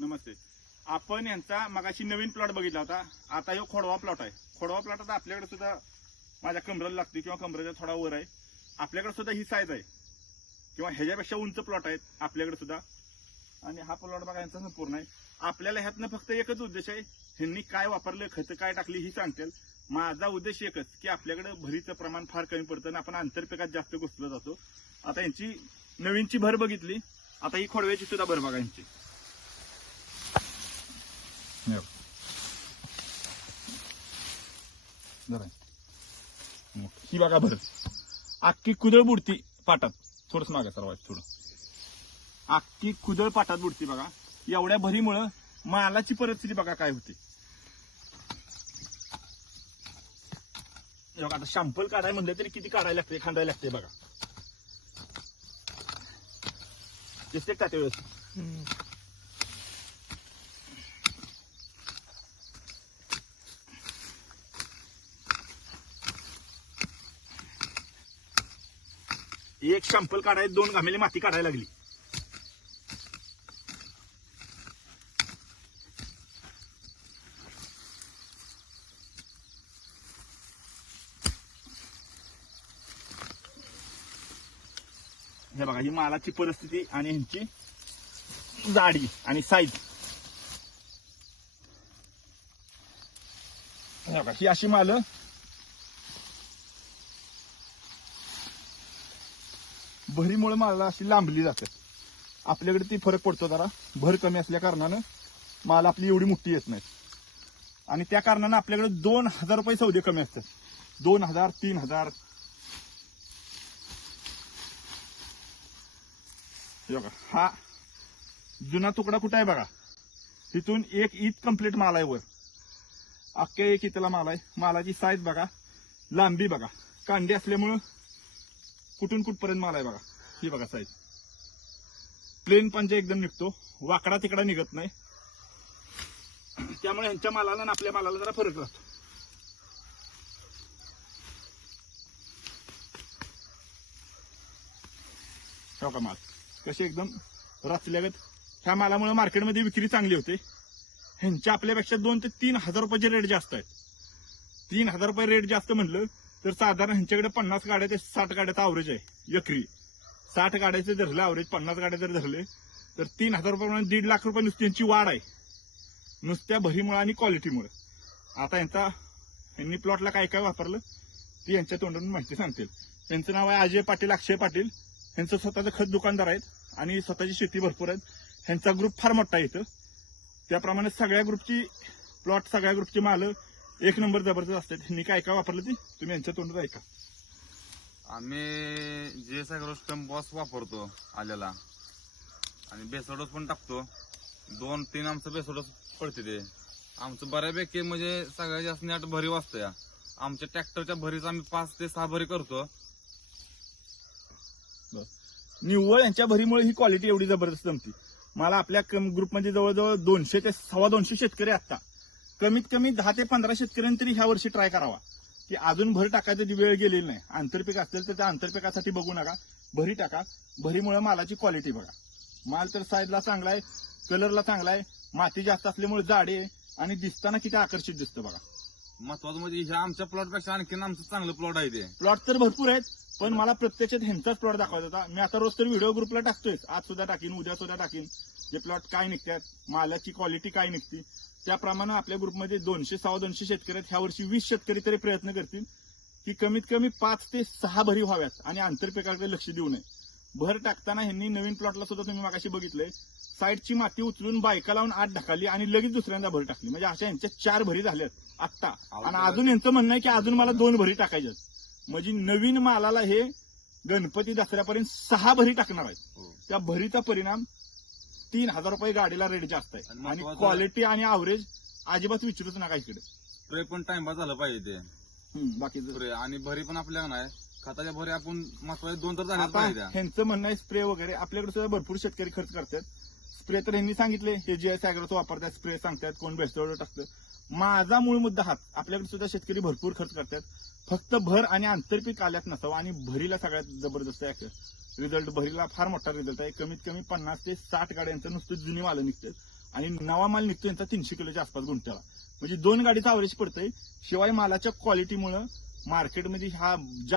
नमस्ते. आपण यांचा मगाशी नवीन प्लॉट बघितला होता. आता हा खोडवा प्लॉट आहे. खोडवा प्लॉट आता आपल्याकडे सुद्धा माझ्या कमरेला लागते किंवा कमरेच्या थोडा वर आहे. आपल्याकडे सुद्धा ही साईज आहे. किंवा ह्याच्यापेक्षा उंच प्लॉट आहेत आपल्याकडे सुद्धा. आणि हा प्लॉट बघा यांचा संपूर्ण आहे. आपल्याला ह्यातनं फक्त एकच उद्देश आहे. ह्यांनी काय वापरलं खतं काय टाकली ही सांगतील. माझा उद्देश एकच की आपल्याकडे भरीचं प्रमाण फार कमी पडतं आणि आपण आंतरपिकात जास्त घुसलं जातो. आता यांची नवीनची भर बघितली. आता ही खोडव्याची सुद्धा भर बघा यांची. Нет. ही बघा भर अख्खी कुदळ बुडती पाटात. थोडस मागे सरवायचं थोडं. अख्खी कुदळ पाटात बुडती बघा. एवढ्या भरीमुळं मालाची परिस्थिती बघा काय होती. बघा आता शॅम्पल काढाय म्हणलं तरी किती काढायला लागते खांडायला लागते बघा. दिसते का त्यावेळेस? एक शॅम्पल काढायला दोन घामेली माती काढायला लागली. हे बघा ही मालाची परिस्थिती आणि ह्यांची जाडी आणि साईज हे बघा ही अशी मालं भरीमुळे माला अशी लांबली जाते. आपल्याकडे ती फरक पडतो जरा. भर कमी असल्या कारणानं माल आपली एवढी मोठी येत नाही आणि त्या कारणानं आपल्याकडे दोन हजार रुपये सौदे कमी असतात. दोन हजार तीन हजार. हा जुना तुकडा कुठं आहे बघा? तिथून एक ईद कंप्लीट माल आहे वर. अख्ख्या एक इथला माल आहे. मालाची साईज बघा लांबी बघा. कांडी असल्यामुळं कुठून कुठपर्यंत माल आहे बघा. ही बघा साईज प्लेन पंजा एकदम निघतो. वाकडा तिकडा निघत नाही. त्यामुळे ह्यांच्या मालाला आणि आपल्या मालाला जरा फरक राहतो. हो का माल? कसे एकदम रचल्यागत. ह्या मालामुळे मार्केटमध्ये विक्री चांगली होते. ह्यांच्या आपल्यापेक्षा दोन ते तीन हजार रुपयाचे रेट जास्त आहेत. तीन हजार रुपये रेट जास्त म्हणलं तर साधारण ह्यांच्याकडे पन्नास गाड्या ते साठ गाड्याचा अवरेज आहे एकरी. साठ गाड्याचे धरले अवरेज पन्नास गाड्या जर धरले तर तीन हजार रुपये दीड लाख रुपये नुसती यांची वाढ आहे. नुसत्या भरीमुळे आणि क्वालिटीमुळे आता यांचा यांनी प्लॉटला काय काय वापरलं ती यांच्या तोंडून माहिती सांगतील. त्यांचं नाव आहे अजय पाटील अक्षय पाटील. यांचं स्वतःचं खत दुकानदार आहेत आणि स्वतःची शेती भरपूर आहेत. ह्यांचा ग्रुप फार मोठा आहे इथं. त्याप्रमाणे सगळ्या ग्रुपची प्लॉट सगळ्या ग्रुपची मालक एक नंबर जबरदस्त असतात ह्यांनी काय काय वापरलं ते? तुम्ही यांच्या तोंडात ऐका. आम्ही जे सगळं स्टंप बॉस वापरतो आल्याला आणि बेसोडोस पण टाकतो. दोन तीन आमचं बेसोडोस पडते ते. आमचं बऱ्यापैकी म्हणजे सगळ्यात जास्त नेट भरी वाजतं या आमच्या ट्रॅक्टरच्या भरीच आम्ही पाच ते सहा भरी करतो. निव्वळ यांच्या भरीमुळे ही क्वालिटी एवढी जबरदस्त जमती. मला आपल्या ग्रुपमध्ये जवळजवळ दोनशे ते सव्वा दोनशे शेतकरी आता. कमीत कमी दहा ते पंधरा शेतकऱ्यांनी तरी ह्या वर्षी ट्राय करावा. की अजून भर टाकायची ती वेळ गेलेली नाही. आंतरपीक असेल तर त्या आंतरपिकासाठी बघू नका. भरी टाका. भरीमुळे मालाची क्वालिटी बघा. माल तर साईजला चांगला आहे कलरला चांगला आहे. माती जास्त असल्यामुळे जाडे आणि दिसताना किती आकर्षित दिसतं बघा. महत्वाचं म्हणजे ह्या आमच्या प्लॉटपेक्षा आणखीन आमचं चांगलं प्लॉट आहे ते. प्लॉट तर भरपूर आहेत पण मला प्रत्यक्षात ह्यांचाच प्लॉट दाखवायचा होता. मी आता रोज तर व्हिडिओ ग्रुपला टाकतोय आज सुद्धा टाकीन उद्या सुद्धा टाकीन. जे प्लॉट काय निघतात मालाची क्वालिटी काय निघते त्याप्रमाणे आपल्या ग्रुपमध्ये दोनशे सव्वा दोनशे शेतकरी आहेत. ह्या वर्षी वीस शेतकरी तरी प्रयत्न करतील की कमीत कमी पाच ते सहा भरी व्हाव्यात आणि आंतरपिकाकडे लक्ष देऊ नये. भर टाकताना ह्यांनी नवीन प्लॉटला सुद्धा तुम्ही मागाशी बघितलंय. साईडची माती उचलून बायका लावून आत ढकलली आणि लगेच दुसऱ्यांदा भर टाकली. म्हणजे अशा यांच्या चार भरी झाल्यात आत्ता. आणि अजून यांचं म्हणणं आहे की अजून मला दोन भरी टाकायच्यात. म्हणजे नवीन मालाला हे गणपती दसऱ्यापर्यंत सहा भरी टाकणार आहेत. हो. त्या भरीचा परिणाम तीन हजार रुपये गाडीला रेट जास्त आहे. आणि क्वालिटी आणि अवरेज अजिबात विचारूच नका इकडे. स्प्रे पण टाइमपास झालं पाहिजे ते. हम्म, बाकीचं. स्प्रे आणि भरी पण आपल्या नाही. खताच्या भरी आपण महत्त्वाचे दोन तर झाल्याच आता पाहिजे. ह्यांचं म्हणणं आहे स्प्रे वगैरे. आपल्याकडे सुद्धा भरपूर शेतकरी खर्च करतात. स्प्रे तर ह्यांनी सांगितले. हे जे सॅग्रोचं वापरतात स्प्रे सांगतात. कोण बेस्टवर टाकतं माझा मूळ मुद्दा हाच. आपल्याकडे सुद्धा शेतकरी भरपूर खर्च करतात. फक्त भर आणि आंतरपीक आल्यात नसावं आणि भरीला सगळ्यात जबरदस्त आहे रिझल्ट भरीला फार मोठा रिझल्ट आहे. कमीत कमी पन्नास ते साठ गाड्यांचं नुसतं जुनी माल निघतात. आणि नवा माल निघतो यांचा तीनशे किलोच्या आसपास गुंठ्याला म्हणजे दोन गाडीचा अवरेज पडतंय. शिवाय मालाच्या क्वालिटीमुळं मार्केटमध्ये हा